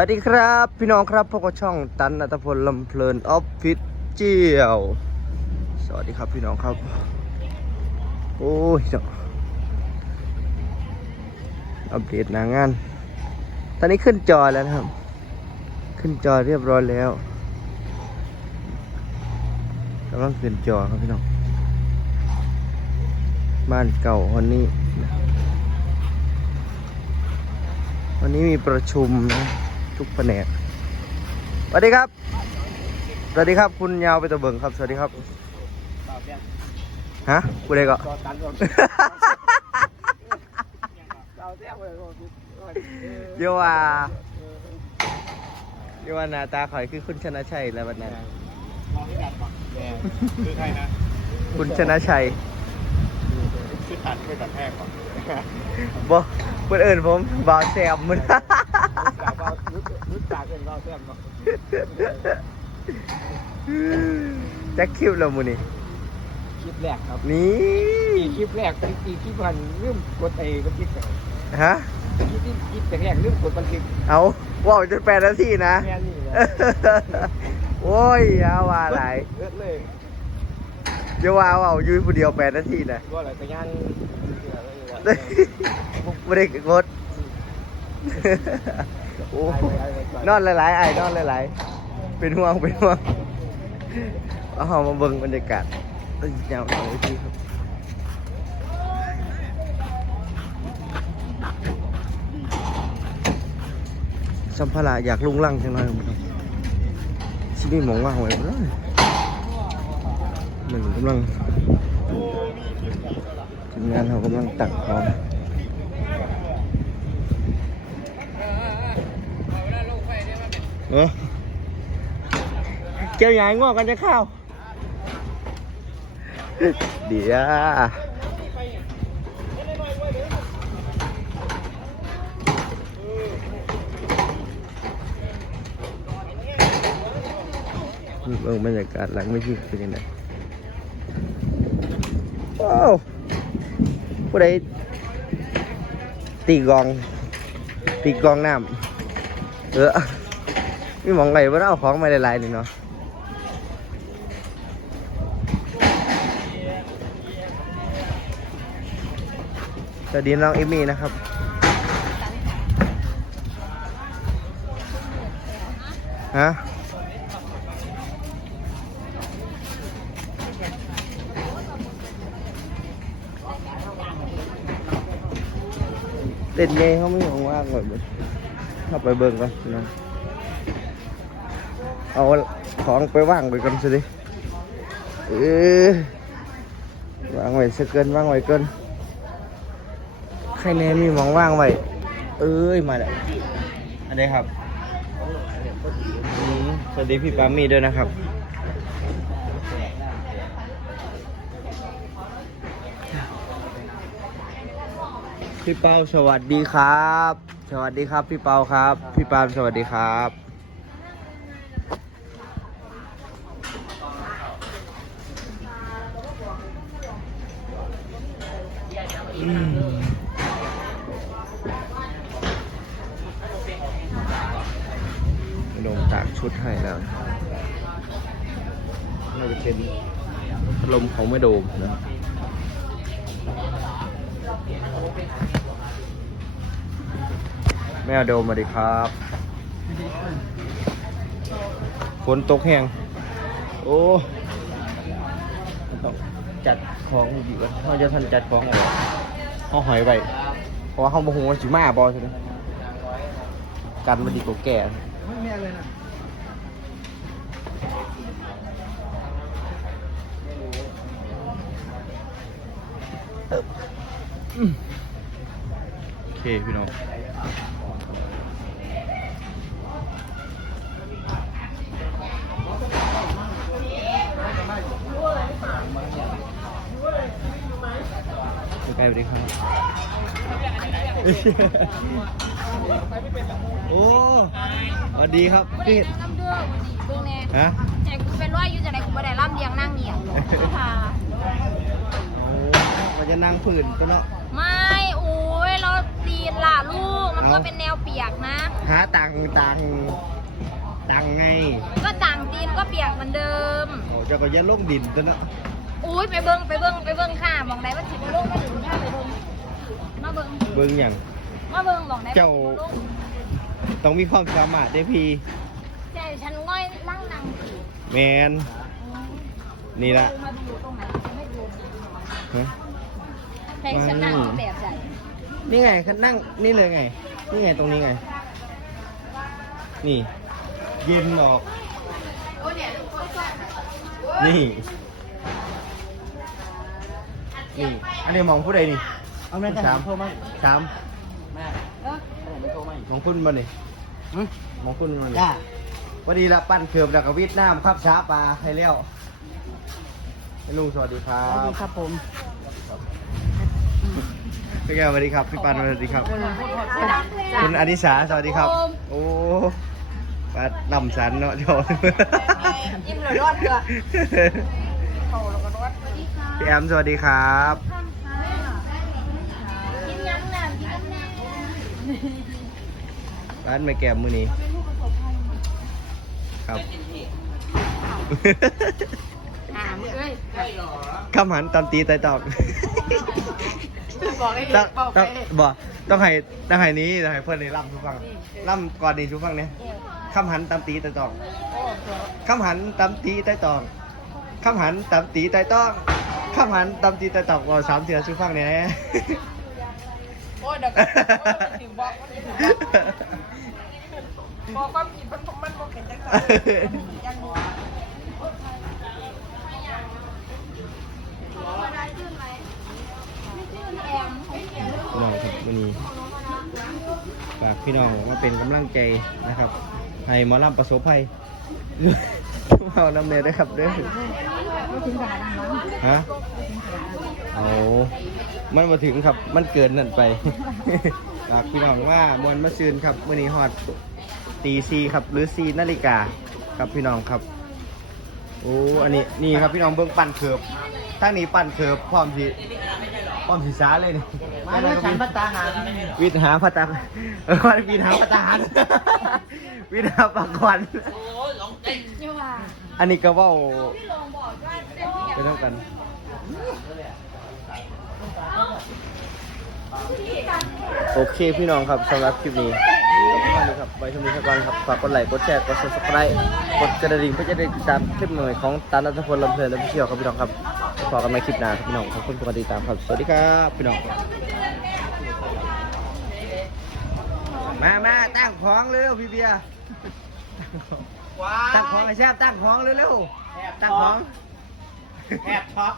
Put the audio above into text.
วัสดีครับ พี่น้องครับพวกบช่องตันอัตพลลำเพลินออฟฟิศเจียว สวัสดีครับพี่น้องครับ โอ้ยเนาะอัปเดตหนางาน ตอนนี้ขึ้นจอแล้วนะครับ ขึ้นจอเรียบร้อยแล้วกำลังขึ้นจอครับพี่น้อง บ้านเก่าวันนี้วันนี้มีประชุมนะ ทุกแผนกสวัสดีครับ สวัสดีครับ คุณยาวไปตะเบิงครับ สวัสดีครับ ฮะกูได้ก็ เยาว่าเยาว่าหน้าตาข่อยคือคุณชนะชัยแล้ววันนั้น คือใครนะคุณชนะชัยคือตัดไม่ตัดแทกป่ะบ่เพื่อนเอิญผมบ่าวแซมมัน รู้จักว่ารู้รู้จักกันเราแท้ป่ะแจ็คคิวแล้วมูนี่คลิปแรกครับนี่อีคลิปแรกอีคลิปพันลืมกดไอ้บันทึกฮะคลิปที่คลิปแรกลืมกดบันทึกเอาว่าวจนแปดนาทีนะแม่นี่นะโอ้ยอยาว่าหลายเลิศเลยอย่าว่าว่าอยู่ผู้เดียวแปดนาทีนะก็อะไรไปย่างไม่ได้กด โอ้นอนหลายๆไอ้นอนหลายๆ เป็นห่วงเป็นห่วงเอาเฮามาเบิ่งบรรยากาศเอ้ยยาวเลยพี่ครับสัมภาระอยากลุงลังจังเลยมันชิมีมองว่างไว้บ่เลยมันกำลังทีมงานเขากำลังตักพร้อม เออเจ้าใหญ่งอกกันจะเข้าว เดี๋ยวเบิ่งบรรยากาศหลังไม่ที่เป็นยังไงว้าวผู้ใดตีกอง ตีกองน้ำเออ มีหมองไหนว่าเอาของมาหลายๆนี่เนาะสวัสดีน้องเอมี่นะครับฮะเล่นเย่เขาไม่มองว่างเลยมันเข้าไปเบิ่งก่อนนะ เอาของไปว่างไปก่อนสิดิเออวางไว้สักเกินว่างไว้เกินใครแน่มีมองว่างไว้เอ้ยมาแล้วอันนี้ครับสวัสดีพี่ปามี่ด้วยนะครับพี่เปาสวัสดีครับ สวัสดีครับ พี่เปาครับ พี่ปามสวัสดีครับ อืมลงตากชุดให้แล้วน่าจะเป็นพัดลมของไม่โดมนะแม่โดมสวัสดีครับฝนตกแห้งโอ้ต้องจัดของดีกว่าเขาจะทันจัดของออก เขาหอยไปเพราะว่าเขาโมโหว่าสิมาบอใช่ไหมกันมันดีกว่าแก่ไม่มีอะไรนะโอเคพี่น้อง แกสวัสดีครับโอ้สวัสดีครับบ่ได้พี่นั่งน้ำเดือดเบิ่งแน่ฮะใจกูเป็นร้อยอยู่จังไดกูบ่ได้ล่ำเลียงนั่งเหี่ยวค่ะโอ้มันจะนั่งผืนตัวเนาะไม่โอ้ยเราตีนล่ะลูกมันก็เอ้าเป็นแนวเปียกนะหาตังค์ตังค์ตังค์ไง ก็ต่างตีนก็เปียกเหมือนเดิมโอ้เจ้าก็อยันลงดินตัวเนาะ อุ้ยไปเบิ้งไปเบิ้งไปเบิ้งค่ะมองได้ว่าสิบโลกมาถึงค่ะไปเบิ้งมาเบิ้งเบิ่งอย่าง มาเบิ้งมองได้เจ้าโลกต้องมีความสามารถได้พี่ ใจฉันง่อยล่างนังแมนนี่ละมาดูตรงไหนไม่ดูฮะใช่ฉันนั่งแบบใจนี่ไงคันนั่งนี่เลยไง นี่ไงตรงนี้ไง นี่ เย็นออก นี่ นี่ อันนี้มองผู้ใดนี่เอาแม่จะสาถามมเพิ่มมั้งสามแม่เออไม่โทรมาอีกมองคุณมานี่อืมมองคุณมานี่จ้าพอดีละปั้นเคือบแล้วก็วิทน้ำครับช้าปลาให้เลี้ยวให้ลุงสวัสดีครัสวัสบดีครับผมพี่แก้วสวัสดีครับ พี่ปันสวัสดีครับ คุณอนิสาสวัสดีครับ โอ้ปลาดำสันเนาะโจยิ้มเลยรอดเถอะ พี่แอมสวัสดีครับ กินยังน่ะกินยังแน่ร้านไม่แก้มมือนี้ ครับอ่ามึงเอ้ยคำหันตำตีไตตอกบอกให้ดีต้องบอกไปต้องบอกต้องให้ต้องให้นี้ต้องให้เพื่อนในล่ำทุกฟังล่ำก่อนนี้ทุกฟังเนี่ยคำหันตำตีไตตอกคำหันตำตีไตตอก คำหันตำตีไตตอกคำหันตำตีไตตอกบอกสามเถื่อทุกฟังเนี่ยโอ้ยเดี๋ยวถึงบอกบอกความผิดมันมันบอกเห็นจังยังบอกแอมพี่น้องครับวันนี้ฝากพี่น้องมาเป็นกำลังใจนะครับ ให้หมอลำประสบภัย เอาน้ำเนยได้วยครับเด้อฮะเอามันมาถึงครับมันเกินนั่นไปฝากพี่น้องว่ามวลมาซืนครับมื่อนี้ฮอดตีซีครับหรือซีนาฬิกาครับพี่น้องครับโอ้อันนี้นี่ครับพี่น้องเบื้องปั่นเคิร์ฟทั้งนี้ปั่นเคิร์ฟพร้อมสีพร้อมสีสาเลยนี่มาด้วยฉันพัตตาหารวิทย์หาพัตตาเออวิทย์หาพัตตาหารวิทย์หาปากควันนี่ว่าอันนี้ก็เว่า พี่ลงบอกว่าเจ็บไปต้องกันโอเคพี่น้องครับสำหรับคลิปนี้ขอบคุณมากเลยครับไว้ชมนี้ก่อนครับฝากกดไลค์กดแชร์กด subscribe กดกระดิ่งเพื่อจะได้ติดตามคลิปใหม่ของตาลัตพลลำเพลินและพี่เชี่ยวครับพี่น้องครับขอกันใหม่คลิปหน้าครับพี่น้องขอบคุณทุกการติดตามครับสวัสดีครับพี่น้องมามาตั้งของเร็วพี่เบียร์ ตั้งของไอ้แซ่บตั้งของเร็วๆตั้งของแอบช็อก